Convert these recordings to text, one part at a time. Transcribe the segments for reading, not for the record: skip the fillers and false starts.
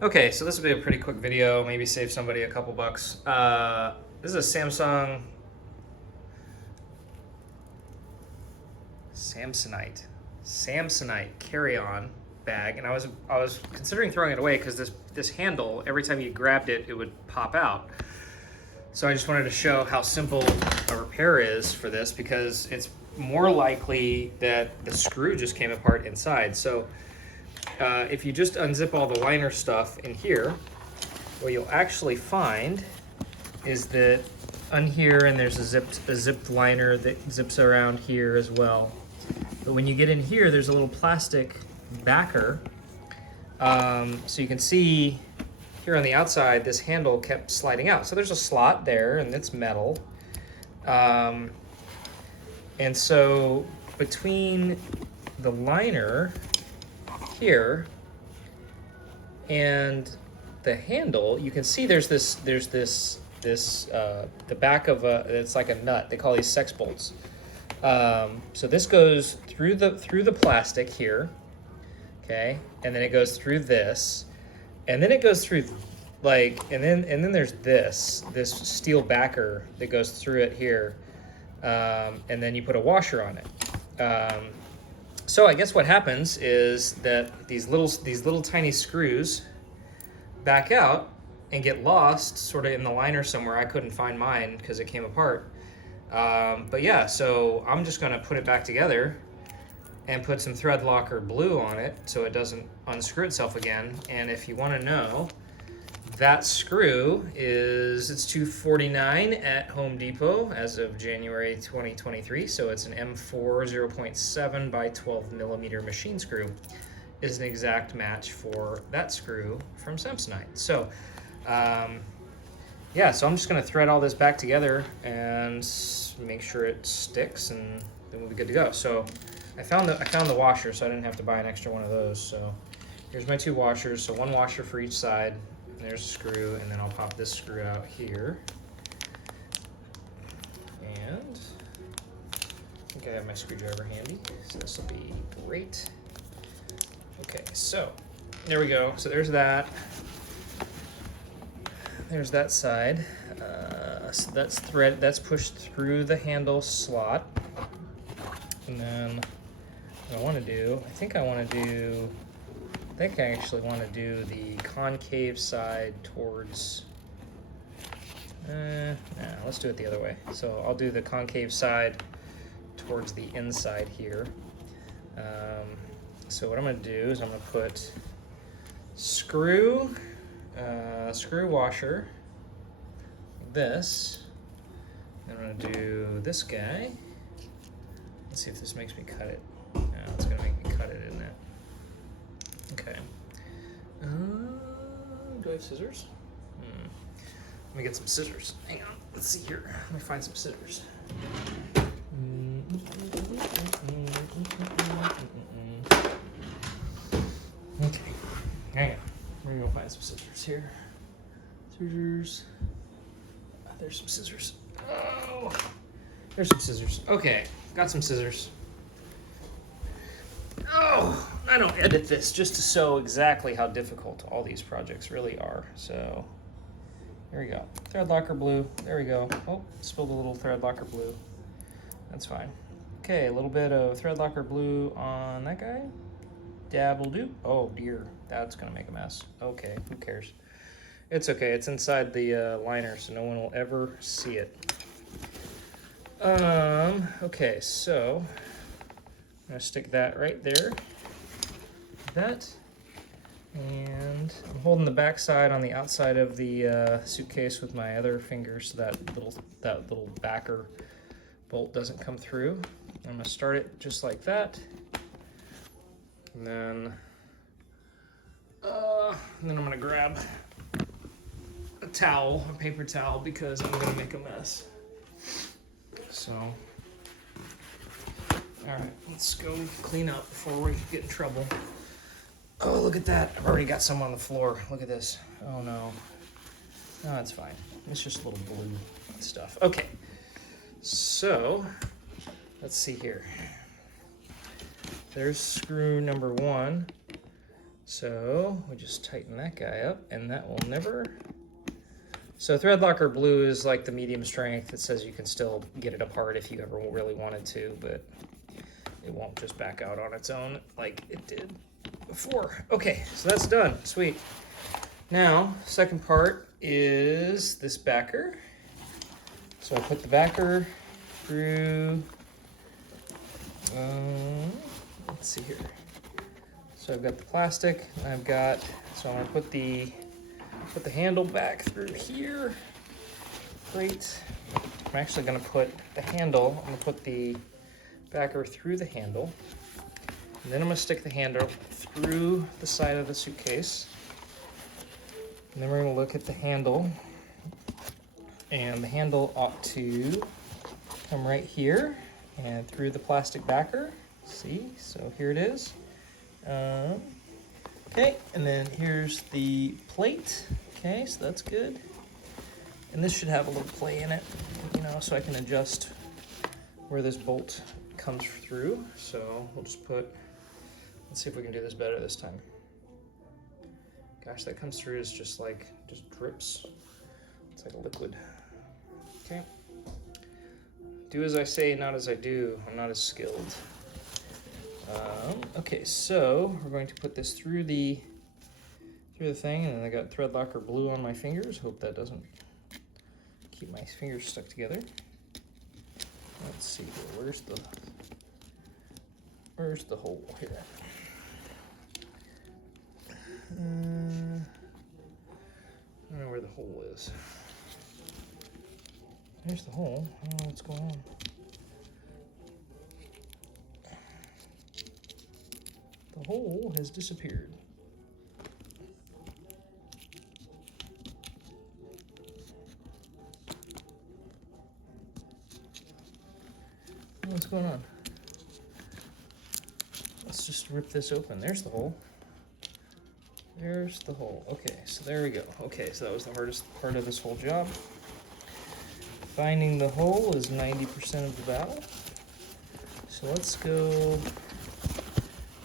Okay, so this will be a pretty quick video, maybe save somebody a couple bucks. This is a Samsonite carry-on bag, and I was considering throwing it away because this handle, every time you grabbed it, it would pop out. So I just wanted to show how simple a repair is for this, because it's more likely that the screw just came apart inside. So if you just unzip all the liner stuff in here, what you'll actually find is that on here, and there's a zipped liner that zips around here as well. But when you get in here, there's a little plastic backer. So you can see here on the outside, this handle kept sliding out. So there's a slot there, and it's metal. And so between the liner here and the handle, you can see there's the back of it's like a nut. They call these sex bolts. So this goes through the plastic here, okay, and then it goes through this, and then it goes through and then there's this steel backer that goes through it here, and then you put a washer on it. So I guess what happens is that these little tiny screws back out and get lost sort of in the liner somewhere. I couldn't find mine because it came apart. But yeah, so I'm just gonna put it back together and put some threadlocker blue on it so it doesn't unscrew itself again. And if you wanna know, that screw it's $249 at Home Depot as of January 2023. So it's an M4 0.7 by 12 millimeter machine screw. Is an exact match for that screw from Samsonite. So yeah, so I'm just gonna thread all this back together and make sure it sticks, and then we'll be good to go. So I found the washer, so I didn't have to buy an extra one of those. So here's my two washers. So one washer for each side. And there's a screw, and then I'll pop this screw out here. And I think I have my screwdriver handy, so this will be great. Okay, so there we go. So there's that. There's that side. So that's pushed through the handle slot. And then what I want to do, I think I actually want to do the concave side towards, let's do it the other way. So I'll do the concave side towards the inside here. So what I'm going to do is I'm going to put screw washer, this. Then I'm going to do this guy. Let's see if this makes me cut it. No, it's going to make me cut it, isn't it? Okay. Do I have scissors? Let me get some scissors. Hang on. Let's see here. Let me find some scissors. Okay. Hang on. We're gonna go find some scissors here. Scissors. Oh, there's some scissors. Oh, there's some scissors. Okay, got some scissors. Oh, I don't edit this just to show exactly how difficult all these projects really are. So here we go. Threadlocker blue. There we go. Oh, spilled a little threadlocker blue. That's fine. Okay, a little bit of threadlocker blue on that guy. Dab will do. Oh dear, that's gonna make a mess. Okay, who cares? It's okay. It's inside the liner, so no one will ever see it. Okay, so I'm gonna stick that right there. That, and I'm holding the back side on the outside of the suitcase with my other finger, so that little backer bolt doesn't come through. I'm gonna start it just like that, and then I'm gonna grab a towel, a paper towel, because I'm gonna make a mess. So. Alright, let's go clean up before we get in trouble. Oh, look at that. I've already got some on the floor. Look at this. Oh no. No, it's fine. It's just a little blue stuff. Okay. So, let's see here. There's screw number one. So we just tighten that guy up, and that will never. So threadlocker blue is like the medium strength. It says you can still get it apart if you ever really wanted to, but it won't just back out on its own like it did before. Okay, so that's done. Sweet. Now, second part is this backer. So I put the backer through, let's see here. So I've got the plastic, so I'm gonna put the handle back through here. Great. I'm actually gonna put the backer through the handle. And then I'm gonna stick the handle through the side of the suitcase. And then we're gonna look at the handle. And the handle ought to come right here and through the plastic backer. See, so here it is. Okay, and then here's the plate. Okay, so that's good. And this should have a little play in it, you know, so I can adjust where this bolt comes through. So we'll just let's see if we can do this better this time. Gosh, that comes through is just drips. It's like a liquid. Okay. Do as I say, not as I do. I'm not as skilled. Okay, so we're going to put this through the thing, and then I got threadlocker blue on my fingers. Hope that doesn't keep my fingers stuck together. Let's see here. Where's the hole here? I don't know where the hole is. There's the hole. I don't know what's going on. The hole has disappeared. What's going on? Let's just rip this open. There's the hole. There's the hole. Okay, so there we go. Okay, so that was the hardest part of this whole job. Finding the hole is 90% of the battle. So let's go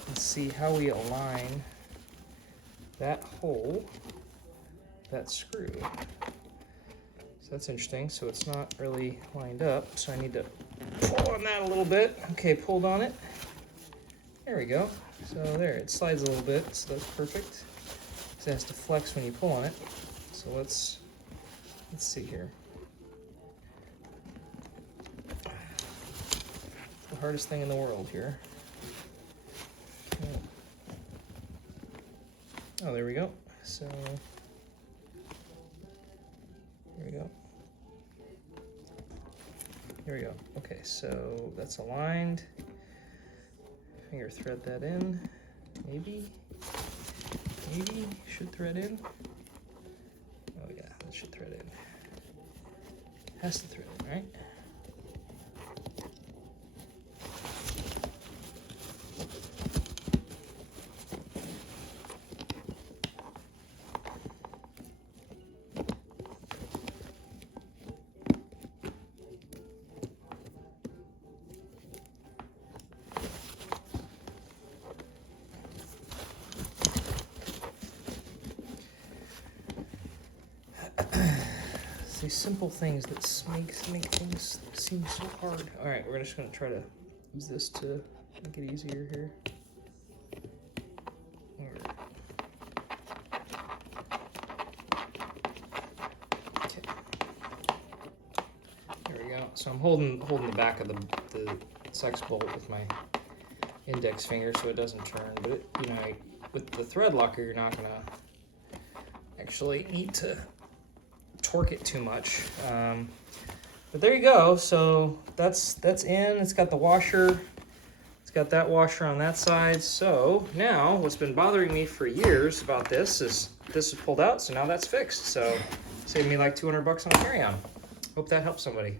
and see how we align that hole, that screw. So that's interesting. So it's not really lined up. So I need to pull on that a little bit. Okay, pulled on it. There we go. So there, it slides a little bit, so that's perfect. So it has to flex when you pull on it. So let's see here. It's the hardest thing in the world here. Okay. Oh, there we go. So there we go. Here we go. Okay, so that's aligned. Finger thread that in. Maybe should thread in. Oh yeah, that should thread in. Has to thread in, right? These simple things that make things seem so hard. All right, we're just gonna try to use this to make it easier here. Okay. There we go. So I'm holding the back of the sex bolt with my index finger so it doesn't turn. But it, with the thread locker, you're not gonna actually need to torque it too much, but there you go. So that's in. It's got the washer. It's got that washer on that side. So now what's been bothering me for years about this is pulled out. So now that's fixed. So saved me like $200 on a carry-on. Hope that helps somebody.